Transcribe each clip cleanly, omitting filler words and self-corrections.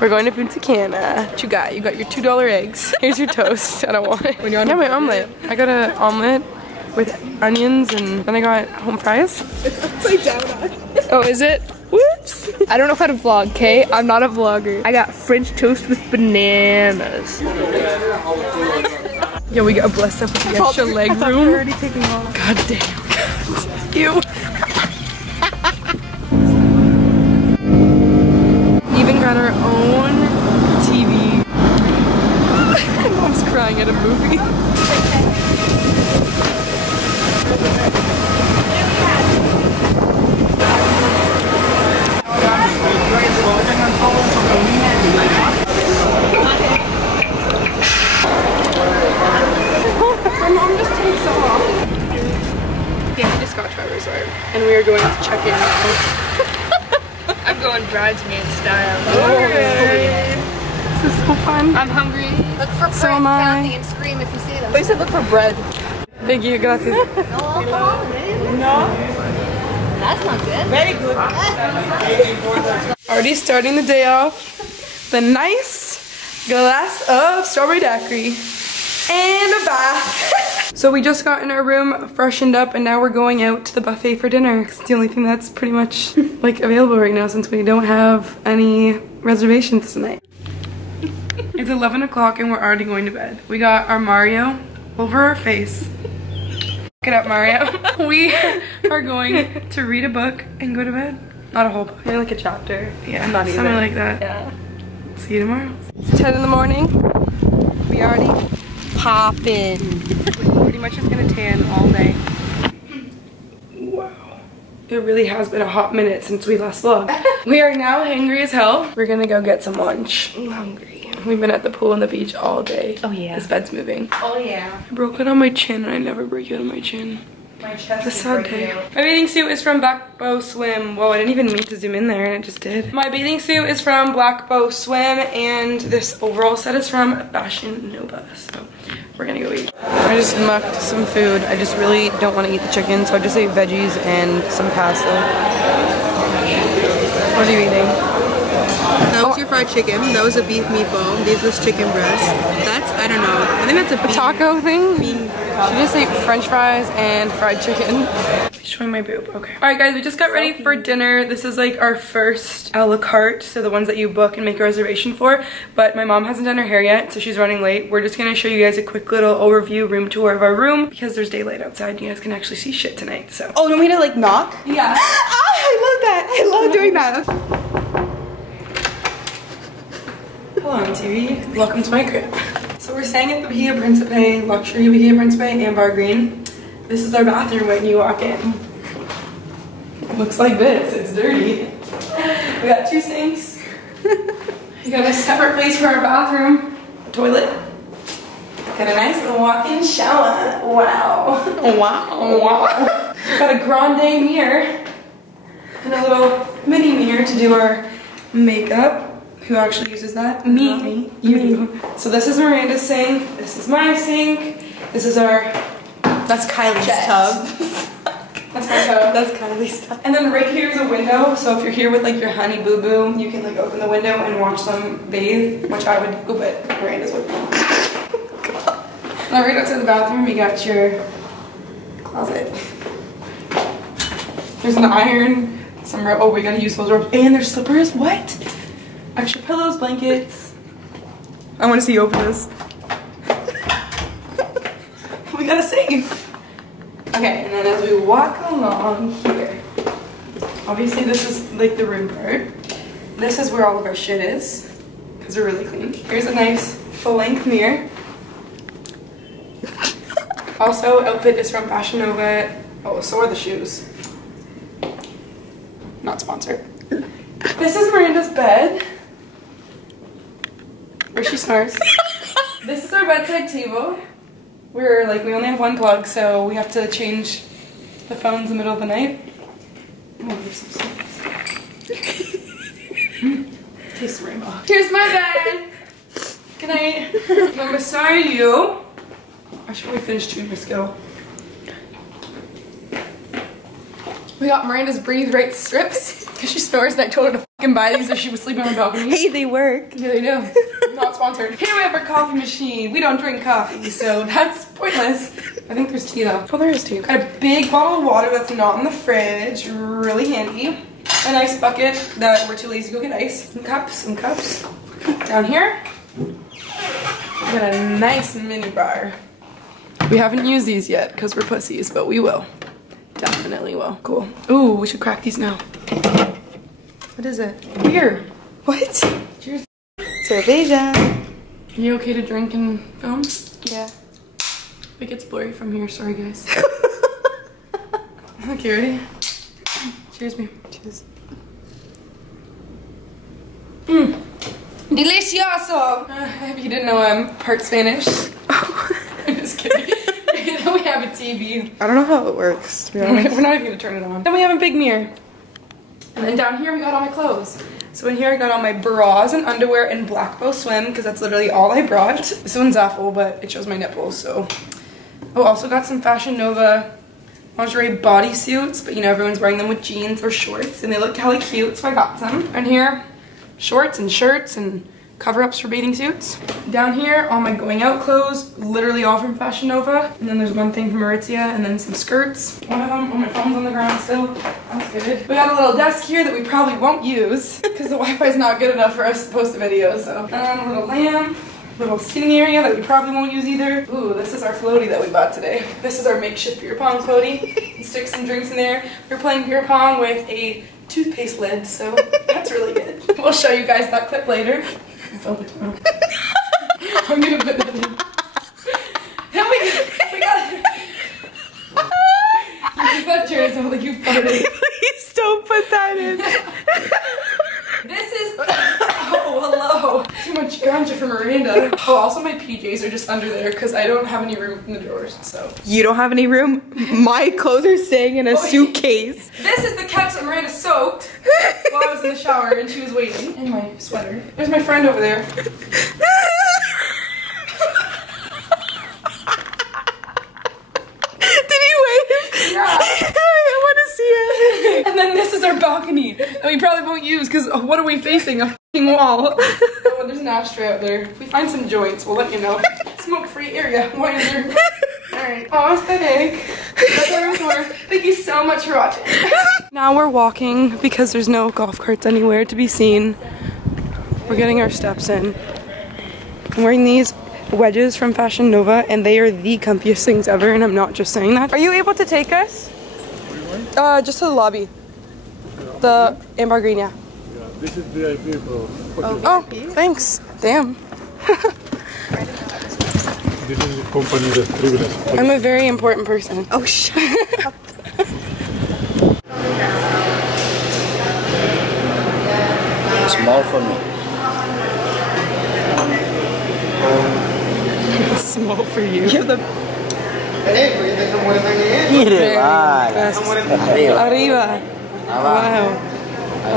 We're going to punta cana. What you got? You got your $2 eggs. Here's your toast. I don't want it. When you're on my omelet. I got an omelet with onions and then I got home fries. It's upside down. Oh, is it? Whoops. I don't know how to vlog, okay? I'm not a vlogger. I got French toast with bananas. Yo, we got blessed up with the extra leg room. We're already taking off. God damn. Ew. Even got our own TV. Mom's crying at a movie. My mom just takes off. Yeah, we just got to our resort and we are going to check in now. I'm going bridesmaid style. Okay. This is so fun. I'm hungry. Look for bread, Kathy, and scream if you see them. They said look for bread. Thank you, gracias. No. That's not good. Very good. Already starting the day off. The nice glass of strawberry daiquiri and a bath. So we just got in our room, freshened up, and now we're going out to the buffet for dinner. It's the only thing that's pretty much like available right now since we don't have any reservations tonight. It's 11 o'clock and we're already going to bed. We got our Mario over our face. Get up, Mario. We are going to read a book and go to bed. Not a whole book. Maybe like a chapter. Yeah, not either. something like that. Yeah. See you tomorrow. It's 10 in the morning. We already popping. Pretty much just gonna tan all day. Wow. It really has been a hot minute since we last vlogged. We are now hungry as hell. We're gonna go get some lunch. I'm hungry. We've been at the pool and the beach all day. Oh yeah. This bed's moving. Oh yeah. I broke it on my chin and I never break it on my chin. My chest It's a sad day. My bathing suit is from Black Bow Swim. Whoa, I didn't even mean to zoom in there and it just did. My bathing suit is from Black Bow Swim and this overall set is from Fashion Nova. So we're gonna go eat. I just mucked some food. I just really don't want to eat the chicken, so I just ate veggies and some pasta. What are you eating? That was your fried chicken. That was a beef meatball. This was chicken breast. That's, I don't know. I think that's a beef. Taco thing? Bean. She just ate french fries and fried chicken. Showing my boob, okay. All right guys, we just got ready for dinner. This is like our first a la carte, so the ones that you book and make a reservation for, but my mom hasn't done her hair yet, so she's running late. We're just gonna show you guys a quick little overview room tour of our room because there's daylight outside. You guys can actually see shit tonight, so. Oh, don't we need to like knock? Yeah. Ah, I love that. I love doing that. Hello TV, welcome to my crib. So we're staying at the Bahia Principe, luxury Bahia Principe, Ambar Green. This is our bathroom when you walk in. It looks like this, it's dirty. We got 2 sinks. We got a separate place for our bathroom, a toilet. Got a nice little walk-in shower. Wow. Wow. Wow. Got a grande mirror and a little mini mirror to do our makeup. Who actually uses that? Me. Not me. You do. So this is Miranda's sink. This is my sink. This is our. That's Kylie's tub. That's my tub. That's Kylie's tub. And then right here is a window. So if you're here with like your honey boo boo, you can like open the window and watch them bathe, which I would do, but Miranda's with me. Now right outside the bathroom, we got your closet. There's an iron, some rope. Oh, we gotta use those ropes. And there's slippers. What? Extra pillows, blankets. I want to see you open this. We got a safe. Okay, and then as we walk along here, obviously this is like the room part. This is where all of our shit is, because we're really clean. Here's a nice full-length mirror. Also, outfit is from Fashion Nova. Oh, so are the shoes. Not sponsored. This is Miranda's bed, where she snores. This is our bedside table. We only have 1 plug, so we have to change the phones in the middle of the night. Oh, there's some snacks. Taste the rainbow. Here's my bed. Good night. Then beside you, I should probably finish chewing my skill. We got Miranda's breathe right strips because she snores and I told her to fucking buy these if she was sleeping on the balcony. Hey, they work. Yeah, they do. Not sponsored. Here we have our coffee machine. We don't drink coffee, so that's pointless. I think there's tea though. Oh, there is tea. Got a big bottle of water that's not in the fridge. Really handy. A nice bucket that we're too lazy to go get ice. Some cups. Down here, we got a nice mini bar. We haven't used these yet because we're pussies, but we will. Definitely will. Cool. Ooh, we should crack these now. What is it? Beer. What? Cheers. Cerveja. Are you okay to drink and film? Yeah. It gets blurry from here. Sorry, guys. Okay, ready? Cheers, me. Cheers. Delicioso! If you didn't know, I'm part Spanish. I'm just kidding. Then we have a TV. I don't know how it works, to be honest. We're not even gonna turn it on. Then we have a big mirror. And then down here we got all my clothes. So in here I got all my bras and underwear and black bow swim because that's literally all I brought. This one's awful, but it shows my nipples, so. Oh, also got some Fashion Nova lingerie bodysuits, but you know, everyone's wearing them with jeans or shorts and they look hella cute, so I got some. And here, shorts and shirts and cover-ups for bathing suits. Down here, all my going out clothes, literally all from Fashion Nova. And then there's one thing from Aritzia and then some skirts. One of them, oh, my phone's on the ground still. That's good. We got a little desk here that we probably won't use because the Wi-Fi's not good enough for us to post a video, so. And a little lamp, little sitting area that we probably won't use either. Ooh, this is our floaty that we bought today. This is our makeshift beer pong floaty. Stick some drinks in there. We're playing beer pong with a toothpaste lid, so that's really good. We'll show you guys that clip later. I'll film it tomorrow. I'm gonna put that in. Then we got you got yours, I'm like, you farted. Please don't put that in. This is, oh, hello. Too much ganja for Miranda. Oh, also my PJs are just under there because I don't have any room in the drawers, so. You don't have any room? My clothes are staying in a suitcase. This is the couch that Miranda soaked while I was in the shower and she was waiting. And my sweater. There's my friend over there. Did he wave? Yeah. I want to see it. And then this is our balcony that we probably won't use because what are we facing? A f***ing wall. Oh, there's an ashtray out there. If we find some joints, we'll let you know. Smoke-free area. Why is there? Alright. Oh, aesthetic. That's our room tour. Thank you so much for watching. Now we're walking because there's no golf carts anywhere to be seen. We're getting our steps in. I'm wearing these wedges from Fashion Nova and they are the comfiest things ever, and I'm not just saying that. Are you able to take us? Just to the lobby. The amber green, yeah. This is VIP, bro. Oh, thanks. Damn. This is the company that's privileged. I'm a very important person. Oh, shut up. Small for me. Small for you. You have the Arriba. Wow.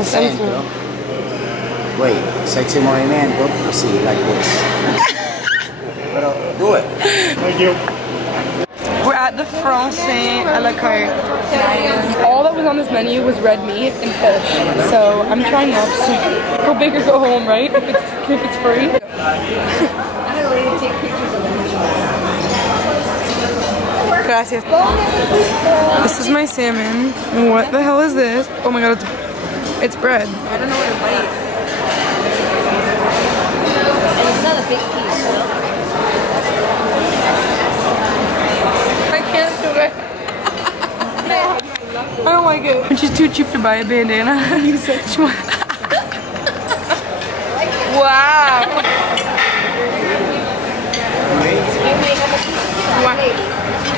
Centro. Wait, sexy movimiento. Así, like this. Pero, do it. Thank you. We're at the Francais a la carte. All that was on this menu was red meat and fish. So I'm trying lobster. Go big or go home, right? If it's free. Gracias. This is my salmon. What the hell is this? Oh my god, it's bread. I don't know what to bite. And it's not a big piece, so. I can't do it. I don't like it. And she's too cheap to buy a bandana. You said she wanted. Wow.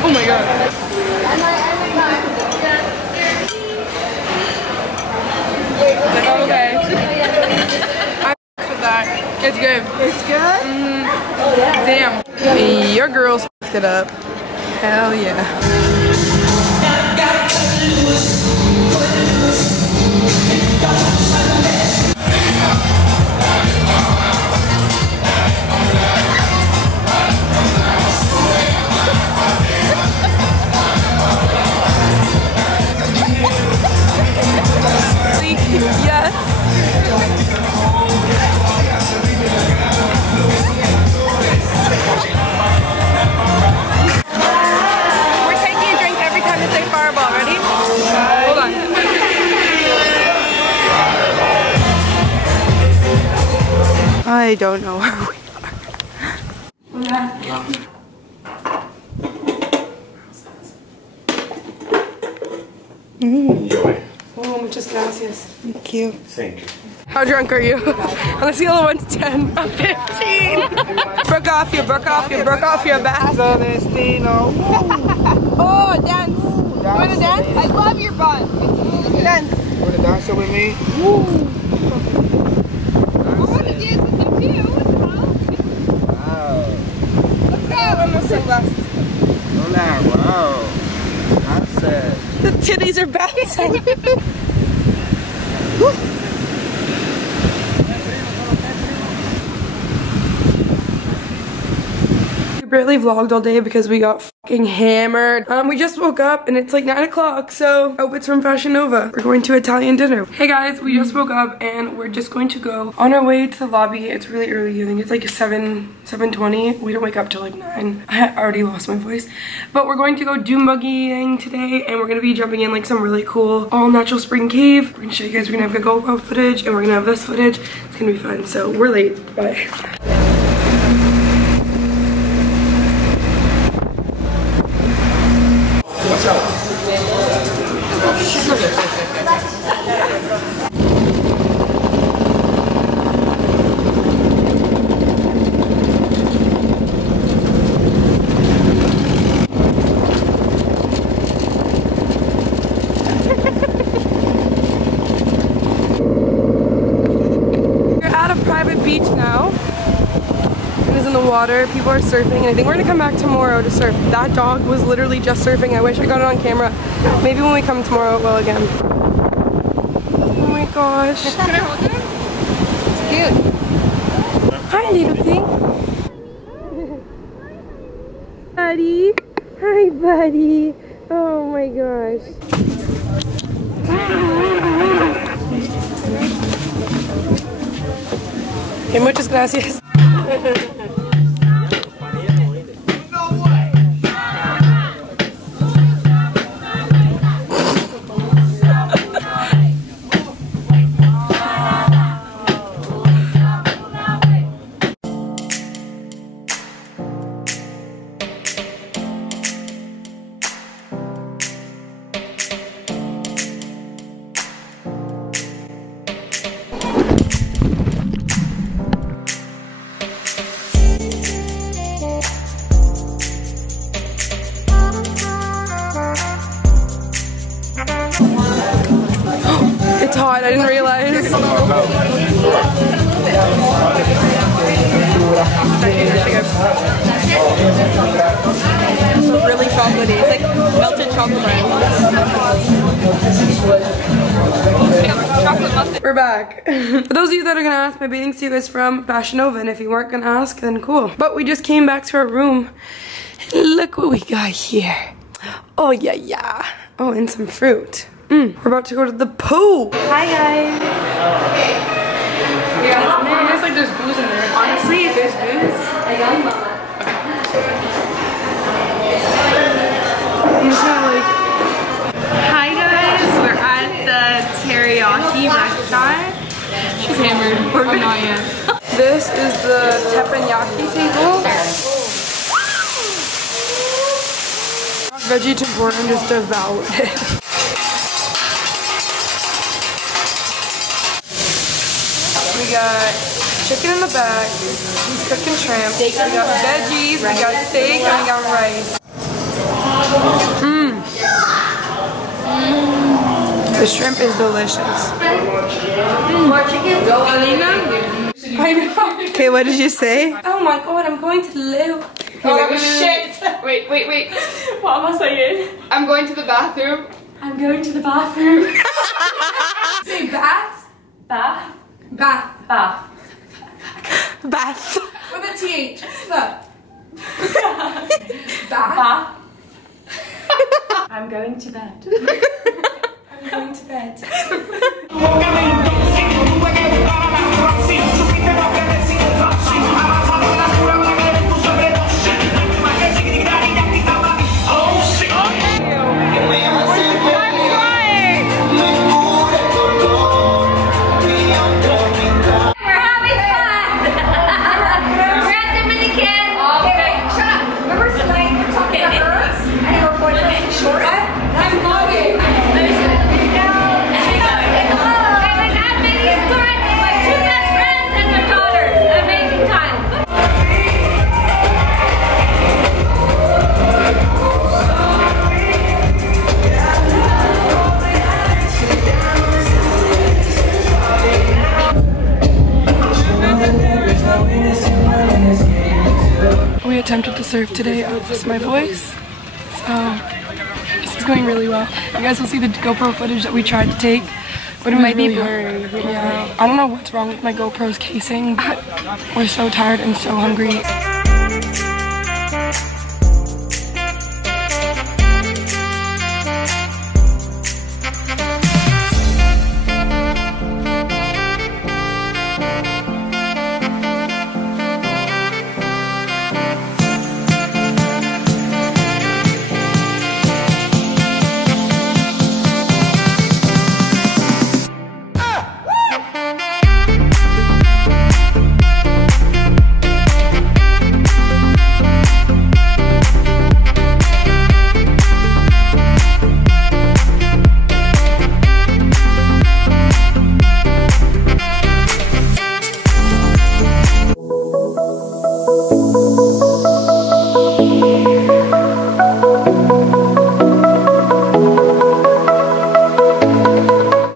Oh my god. Okay. I with that. It's good. It's good? Damn. Your girls f***ed it up. Hell yeah. Yes. We're taking a drink every time they say fireball. Ready? Hold on. I don't know where we are. Enjoy. Oh, muchas gracias. Thank you. Thank you. How drunk are you? On a scale of 1 to 10, I'm 15. Broke off your back. Oh, dance. You wanna dance? I love your butt. Dance. You wanna dance with me? I wanna dance with you too. What's wrong? Wow. Let's go. I'm gonna sunglasses. Hola, wow. That's it. The titties are bouncing. We barely vlogged all day because we got fucking hammered. We just woke up and it's like 9 o'clock, so outfits from Fashion Nova. We're going to Italian dinner. Hey guys, we just woke up and we're just going to go on our way to the lobby. It's really early. I think it's like 7:20. We don't wake up till like 9. I already lost my voice. But we're going to go dune buggying today and we're gonna be jumping in like some really cool all natural spring cave. We're gonna show you guys. We're gonna have the GoPro footage and we're gonna have this footage. It's gonna be fun. So we're late. Bye. Beach now. It is in the water. People are surfing and I think we're gonna come back tomorrow to surf. That dog was literally just surfing. I wish I got it on camera. Maybe when we come tomorrow it will again. Oh my gosh. Can I hold it? It's cute. Hi little thing. Buddy. Hi buddy. Oh my gosh. Okay, muchas gracias. It's hot, I didn't realize. It's really chocolatey. It's like melted chocolate. We're back. For those of you that are gonna ask, my bathing suit is from Fashion Nova, and if you weren't gonna ask, then cool. But we just came back to our room, and look what we got here. Oh yeah, yeah. Oh, and some fruit. We're about to go to the pool. Hi guys. Yeah, it's like there's booze in there. Honestly, there's booze. I got mama. I'm just gonna like. Hi guys, we're at the teriyaki restaurant. She's hammered. I'm not yet. This is the teppanyaki table. Veggie tempura just devoured it. We got chicken in the back, he's cooking shrimp, we got veggies, we got steak, and we got rice. The shrimp is delicious. More chicken? I know. Okay, what did you say? Oh my god, I'm going to the loo. Oh shit! Wait. What am I saying? I'm going to the bathroom. I'm going to the bathroom. Say bath? Bath? Bath. Bath. Bath. With a TH. Bath. Bath. I'm going to bed. I'm going to bed. attempted to surf today. I lost my voice. So this is going really well. You guys will see the GoPro footage that we tried to take, but it might be blurry. Yeah, I don't know what's wrong with my GoPro's casing, but we're so tired and so hungry.